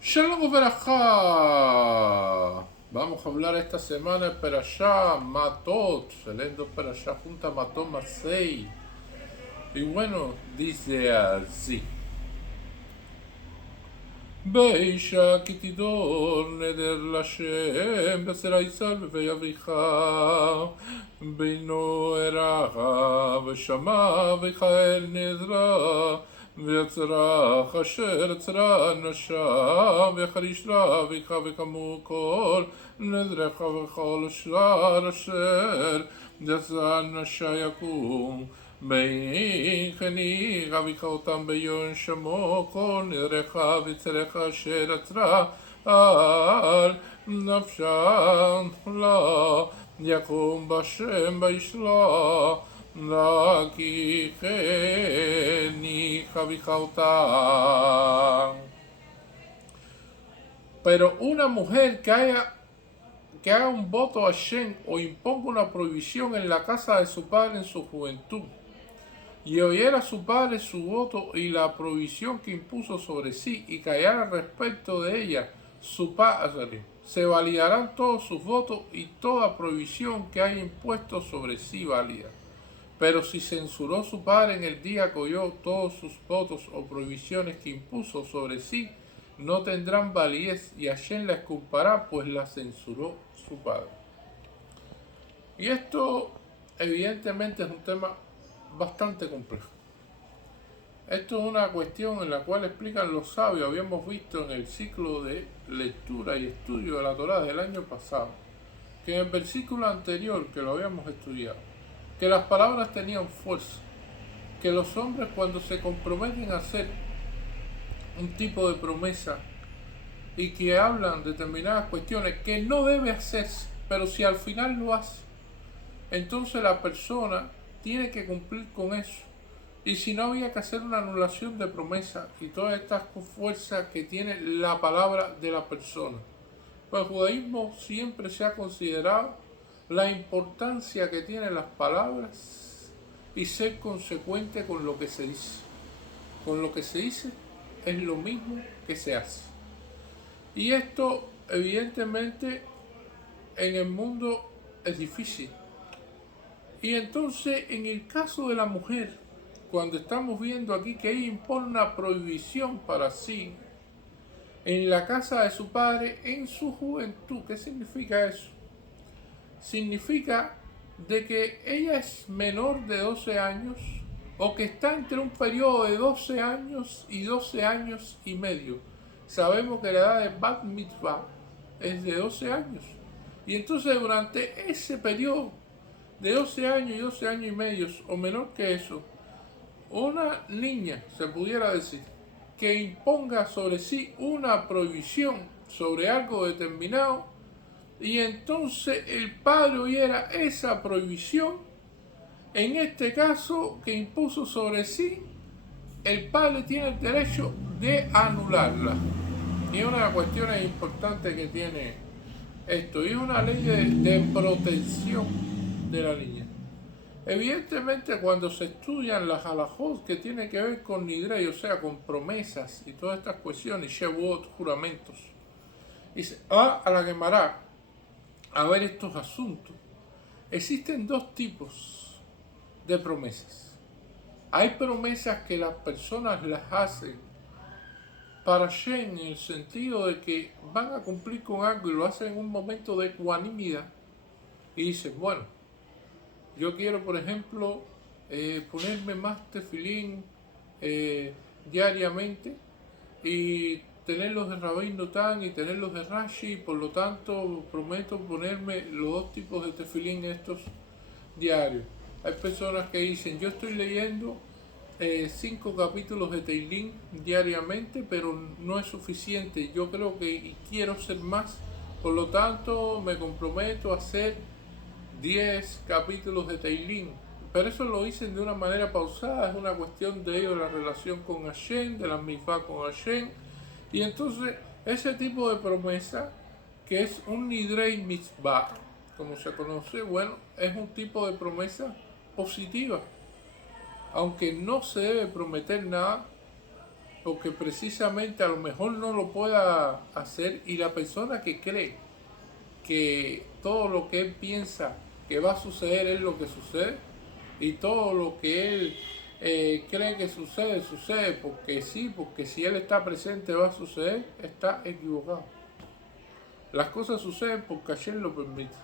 Shalom Berajá. Vamos a hablar esta semana de Perashá Matot, leyendo Perashá junto a Matot Masei. Y bueno, dice así: Beisha kitidor neder Lashem besera Yisrael veyavicha Beino eracha veshama v'chael nedra ויצרה אשר יצרה נשה ויחרישרה ויכה וקמו כל נדרך וכל שאר אשר יצרה נשה יקום בין חני אביך אותם ביום שמו כל נדרך ויצרך אשר יצרה על נפשם לה יקום בשם וישלח כי כן Javijauta. Pero una mujer que haga un voto a Shen o imponga una prohibición en la casa de su padre en su juventud y oyera a su padre su voto y la prohibición que impuso sobre sí y callara respecto de ella su padre, se validarán todos sus votos y toda prohibición que haya impuesto sobre sí válida. Pero si censuró su padre en el día que oyó todos sus votos o prohibiciones que impuso sobre sí, no tendrán validez y Hashem la exculpará, pues la censuró su padre. Y esto evidentemente es un tema bastante complejo. Esto es una cuestión en la cual explican los sabios. Habíamos visto en el ciclo de lectura y estudio de la Torá del año pasado, que en el versículo anterior que lo habíamos estudiado, que las palabras tenían fuerza, que los hombres cuando se comprometen a hacer un tipo de promesa y que hablan determinadas cuestiones que no debe hacerse, pero si al final lo hace, entonces la persona tiene que cumplir con eso. Y si no, había que hacer una anulación de promesa y todas estas fuerzas que tiene la palabra de la persona. Pues el judaísmo siempre se ha considerado la importancia que tienen las palabras y ser consecuente con lo que se dice. Con lo que se dice es lo mismo que se hace. Y esto evidentemente en el mundo es difícil. Y entonces en el caso de la mujer, cuando estamos viendo aquí que ella impone una prohibición para sí en la casa de su padre en su juventud, ¿qué significa eso? Significa de que ella es menor de 12 años o que está entre un periodo de 12 años y 12 años y medio. Sabemos que la edad de Bat Mitzvah es de 12 años. Y entonces durante ese periodo de 12 años y 12 años y medio o menor que eso, una niña, se pudiera decir, que imponga sobre sí una prohibición sobre algo determinado, y entonces el padre oyera esa prohibición, en este caso que impuso sobre sí, el padre tiene el derecho de anularla. Y es una cuestión importante que tiene esto, y es una ley de protección de la niña. Evidentemente cuando se estudian las halajot que tiene que ver con nidrei, o sea, con promesas y todas estas cuestiones, shevuot, juramentos, y se va a la Gemara a ver estos asuntos. Existen dos tipos de promesas. Hay promesas que las personas las hacen para Shen, en el sentido de que van a cumplir con algo y lo hacen en un momento de ecuanimidad y dicen, bueno, yo quiero, por ejemplo, ponerme más tefilín diariamente y tener los de Rabbein Natan y tener los de Rashi, por lo tanto prometo ponerme los dos tipos de tefilín estos diarios. Hay personas que dicen, yo estoy leyendo 5 capítulos de Teilín diariamente, pero no es suficiente, yo creo que quiero ser más, por lo tanto me comprometo a hacer 10 capítulos de Teilín. Pero eso lo dicen de una manera pausada, es una cuestión de ellos, la relación con Hashem, de la mitzvah con Hashem. Y entonces ese tipo de promesa, que es un nidrei mitzvah, como se conoce, bueno, es un tipo de promesa positiva. Aunque no se debe prometer nada, porque precisamente a lo mejor no lo pueda hacer, y la persona que cree que todo lo que él piensa que va a suceder es lo que sucede, y todo lo que él cree que sucede, sucede porque sí, porque si él está presente va a suceder, está equivocado. Las cosas suceden porque Hashem lo permite.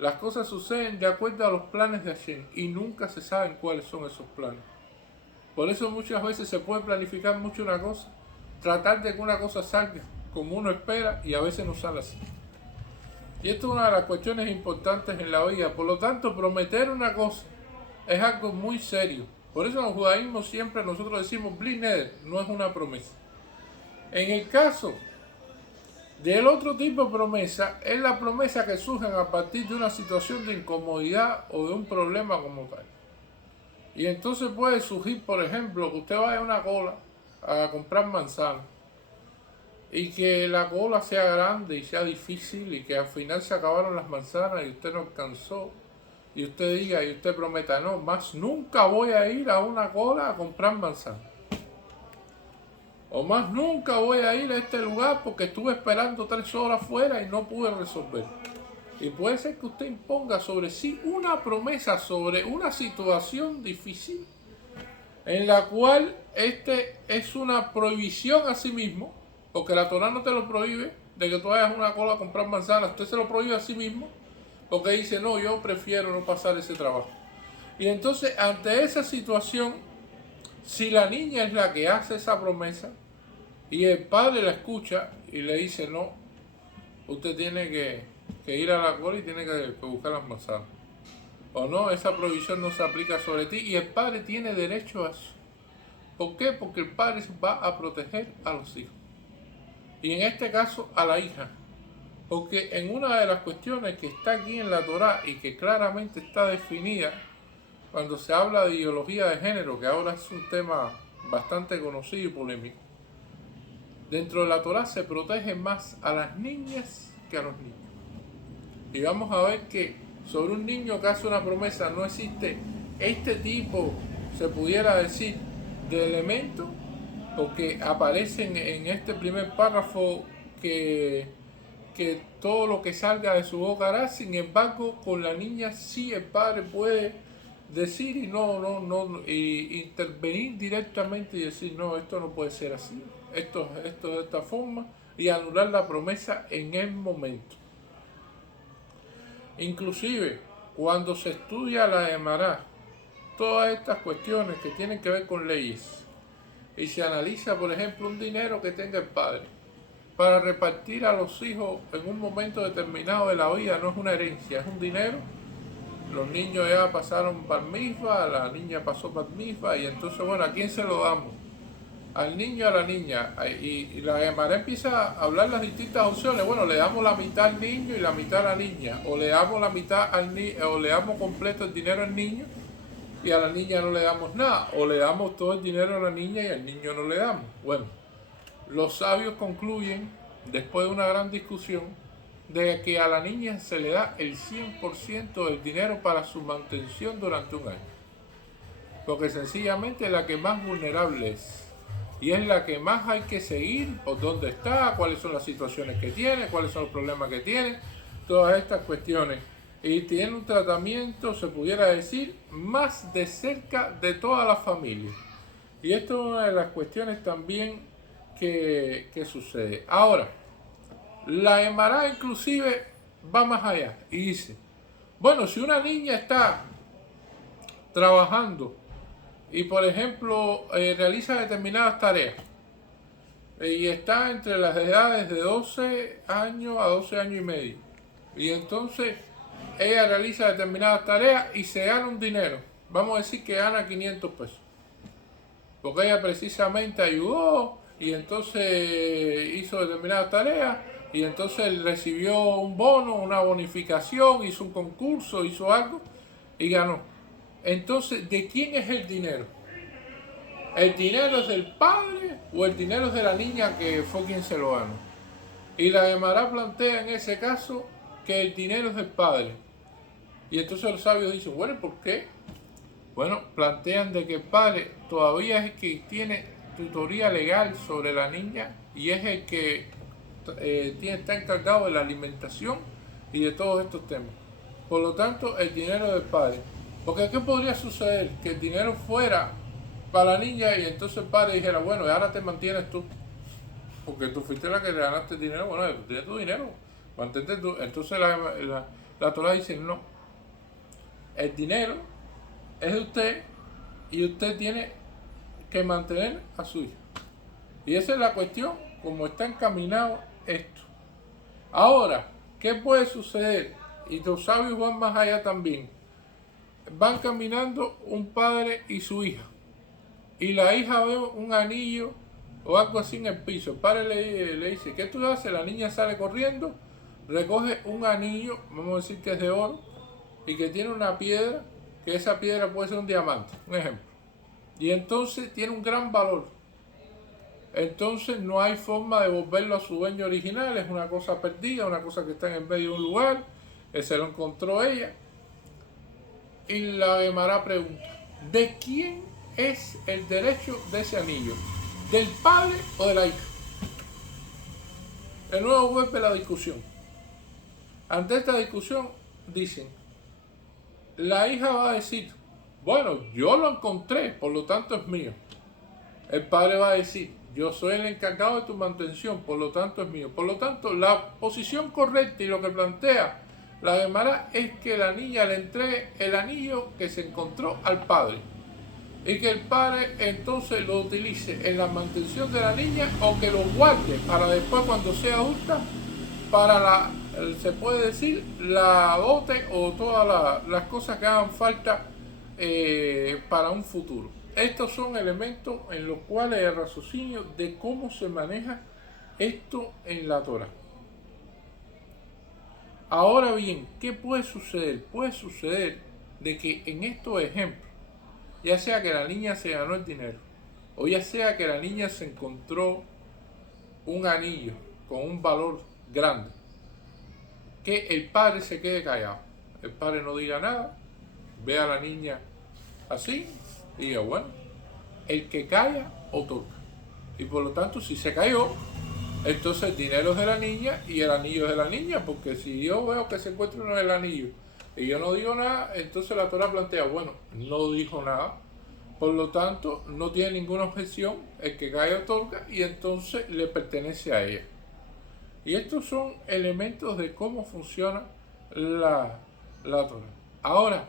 Las cosas suceden de acuerdo a los planes de Hashem y nunca se saben cuáles son esos planes. Por eso muchas veces se puede planificar mucho una cosa, tratar de que una cosa salga como uno espera y a veces no sale así. Y esto es una de las cuestiones importantes en la vida. Por lo tanto, prometer una cosa es algo muy serio. Por eso en el judaísmo siempre nosotros decimos Bli Neder, no es una promesa. En el caso del otro tipo de promesa, es la promesa que surge a partir de una situación de incomodidad o de un problema como tal. Y entonces puede surgir, por ejemplo, que usted vaya a una cola a comprar manzanas y que la cola sea grande y sea difícil y que al final se acabaron las manzanas y usted no alcanzó, y usted diga y usted prometa, no, más nunca voy a ir a una cola a comprar manzanas, o más nunca voy a ir a este lugar porque estuve esperando 3 horas fuera y no pude resolver. Y puede ser que usted imponga sobre sí una promesa sobre una situación difícil en la cual este es una prohibición a sí mismo, porque la Torah no te lo prohíbe de que tú vayas a una cola a comprar manzanas, usted se lo prohíbe a sí mismo, porque dice, no, yo prefiero no pasar ese trabajo. Y entonces, ante esa situación, si la niña es la que hace esa promesa y el padre la escucha y le dice, no, usted tiene que ir a la cola y tiene que buscar las manzanas, o no, esa prohibición no se aplica sobre ti, y el padre tiene derecho a eso. ¿Por qué? Porque el padre va a proteger a los hijos, y en este caso a la hija, porque en una de las cuestiones que está aquí en la Torá y que claramente está definida cuando se habla de ideología de género, que ahora es un tema bastante conocido y polémico, dentro de la Torá se protege más a las niñas que a los niños. Y vamos a ver que sobre un niño que hace una promesa no existe este tipo, se pudiera decir, de elementos, porque aparecen en este primer párrafo que todo lo que salga de su boca hará. Sin embargo, con la niña sí el padre puede decir y y intervenir directamente y decir, no, esto no puede ser así, esto de esta forma, y anular la promesa en el momento. Inclusive, cuando se estudia la Gemara, todas estas cuestiones que tienen que ver con leyes, y se analiza, por ejemplo, un dinero que tenga el padre para repartir a los hijos en un momento determinado de la vida, no es una herencia, es un dinero. Los niños ya pasaron bar mitzvah, la niña pasó bar mitzvah, y entonces, bueno, ¿a quién se lo damos? Al niño, a la niña. Y la Gemara empieza a hablar las distintas opciones. Bueno, le damos la mitad al niño y la mitad a la niña, o le damos la mitad al niño, o le damos completo el dinero al niño y a la niña no le damos nada, o le damos todo el dinero a la niña y al niño no le damos. Bueno, los sabios concluyen, después de una gran discusión, de que a la niña se le da el 100% del dinero para su mantención durante un año, porque sencillamente es la que más vulnerable es. Y es la que más hay que seguir, por dónde está, cuáles son las situaciones que tiene, cuáles son los problemas que tiene, todas estas cuestiones. Y tiene un tratamiento, se pudiera decir, más de cerca de toda la familia. Y esto es una de las cuestiones también que sucede. Ahora, la Gemara inclusive va más allá y dice, bueno, si una niña está trabajando y por ejemplo realiza determinadas tareas y está entre las edades de 12 años a 12 años y medio, y entonces ella realiza determinadas tareas y se gana un dinero, vamos a decir que gana 500 pesos, porque ella precisamente ayudó y entonces hizo determinadas tareas y entonces recibió un bono, una bonificación, hizo un concurso, hizo algo y ganó. Entonces, ¿de quién es el dinero? ¿El dinero es del padre o el dinero es de la niña que fue quien se lo ganó? Y la Gemara plantea en ese caso que el dinero es del padre. Y entonces los sabios dicen, bueno, ¿por qué? Bueno, plantean de que el padre todavía es el que tiene tutoría legal sobre la niña y es el que está encargado de la alimentación y de todos estos temas. Por lo tanto, el dinero del padre. Porque ¿qué podría suceder? Que el dinero fuera para la niña y entonces el padre dijera, bueno, y ahora te mantienes tú. Porque tú fuiste la que le ganaste el dinero, bueno, tú tienes tu dinero, mantente tú. Entonces la Torah dice, no, el dinero es de usted y usted tiene que mantener a su hija. Y esa es la cuestión, como está encaminado esto. Ahora, ¿qué puede suceder? Y los sabios van más allá también. Van caminando un padre y su hija. Y la hija ve un anillo o algo así en el piso. El padre le dice, ¿qué tú haces? La niña sale corriendo, recoge un anillo, vamos a decir que es de oro, y que tiene una piedra, que esa piedra puede ser un diamante, un ejemplo. Y entonces tiene un gran valor. Entonces no hay forma de volverlo a su dueño original, es una cosa perdida, una cosa que está en el medio de un lugar, se lo encontró ella. Y la Gemara pregunta, ¿de quién es el derecho de ese anillo? ¿Del padre o de la hija? De nuevo vuelve la discusión. Ante esta discusión dicen, la hija va a decir, bueno, yo lo encontré, por lo tanto es mío. El padre va a decir, yo soy el encargado de tu mantención, por lo tanto es mío. Por lo tanto, la posición correcta y lo que plantea la Gemara es que la niña le entregue el anillo que se encontró al padre. Y que el padre entonces lo utilice en la mantención de la niña o que lo guarde para después cuando sea adulta, para se puede decir, la dote o todas las cosas que hagan falta para un futuro. Estos son elementos en los cuales el raciocinio de cómo se maneja esto en la Torah. Ahora bien, ¿qué puede suceder? Puede suceder de que en estos ejemplos, ya sea que la niña se ganó el dinero, o ya sea que la niña se encontró un anillo con un valor grande, que el padre se quede callado. El padre no diga nada, ve a la niña así y diga, bueno, el que calla otorga. Y por lo tanto, si se cayó, entonces el dinero es de la niña y el anillo es de la niña, porque si yo veo que se encuentra uno el anillo y yo no digo nada, entonces la Torah plantea, bueno, no dijo nada, por lo tanto no tiene ninguna objeción, el que calla otorga y entonces le pertenece a ella. Y estos son elementos de cómo funciona la Torah. Ahora,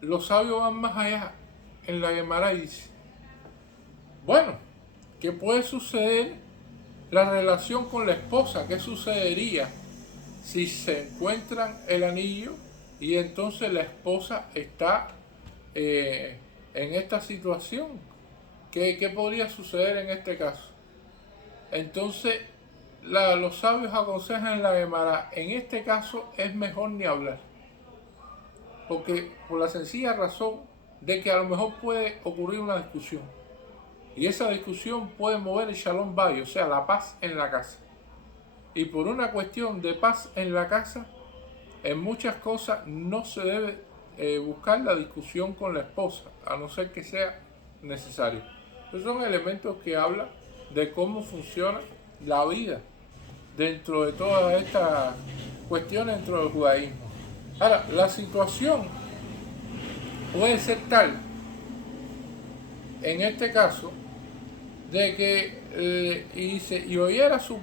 los sabios van más allá en la Gemara y dicen, bueno, ¿qué puede suceder? La relación con la esposa, ¿qué sucedería si se encuentran el anillo y entonces la esposa está en esta situación? ¿Qué podría suceder en este caso? Entonces, los sabios aconsejan en la Gemara, en este caso es mejor ni hablar. Porque por la sencilla razón de que a lo mejor puede ocurrir una discusión. Y esa discusión puede mover el Shalom Bayit, o sea, la paz en la casa. Y por una cuestión de paz en la casa, en muchas cosas no se debe buscar la discusión con la esposa, a no ser que sea necesario. Esos son elementos que hablan de cómo funciona la vida dentro de todas estas cuestiones dentro del judaísmo. Ahora, la situación puede ser tal, en este caso, de que y oyera su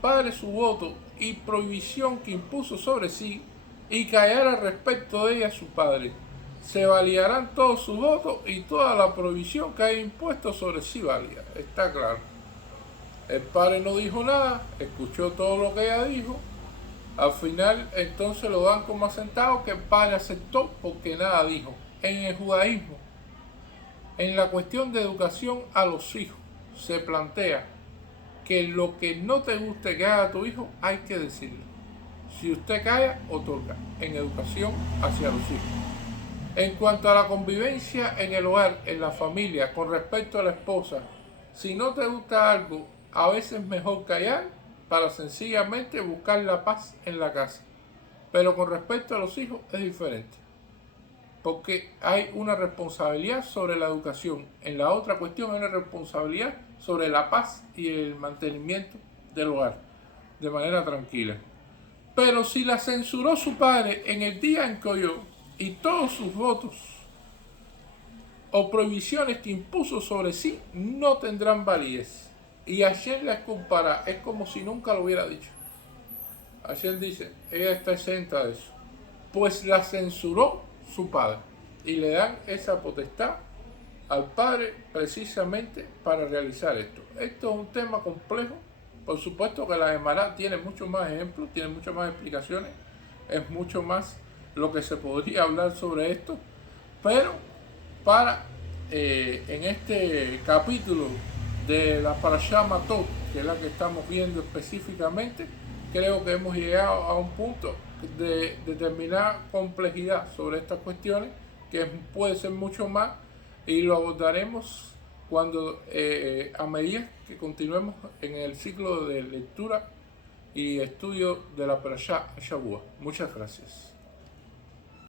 padre su voto y prohibición que impuso sobre sí y callara respecto de ella su padre, se validarán todos sus votos y toda la prohibición que haya impuesto sobre sí válida. Está claro. El padre no dijo nada, escuchó todo lo que ella dijo. Al final entonces lo dan como asentado que el padre aceptó porque nada dijo. En el judaísmo, en la cuestión de educación a los hijos, se plantea que lo que no te guste que haga tu hijo, hay que decirlo. Si usted calla, otorga en educación hacia los hijos. En cuanto a la convivencia en el hogar, en la familia, con respecto a la esposa, si no te gusta algo, a veces es mejor callar para sencillamente buscar la paz en la casa. Pero con respecto a los hijos es diferente. porque hay una responsabilidad sobre la educación. En la otra cuestión hay una responsabilidad sobre la paz y el mantenimiento del hogar de manera tranquila. Pero si la censuró su padre en el día en que oyó, y todos sus votos o prohibiciones que impuso sobre sí no tendrán validez, y Hashem la culpará, es como si nunca lo hubiera dicho. Hashem dice, ella está exenta de eso, pues la censuró su padre, y le dan esa potestad al padre precisamente para realizar esto. Esto es un tema complejo. Por supuesto que la Gemara tiene muchos más ejemplos, tiene muchas más explicaciones, es mucho más lo que se podría hablar sobre esto, pero para en este capítulo de la Parashá Matot, que es la que estamos viendo específicamente, creo que hemos llegado a un punto de determinada complejidad sobre estas cuestiones, que puede ser mucho más, y lo abordaremos cuando a medida que continuemos en el ciclo de lectura y estudio de la Parashá Shavua. Muchas gracias.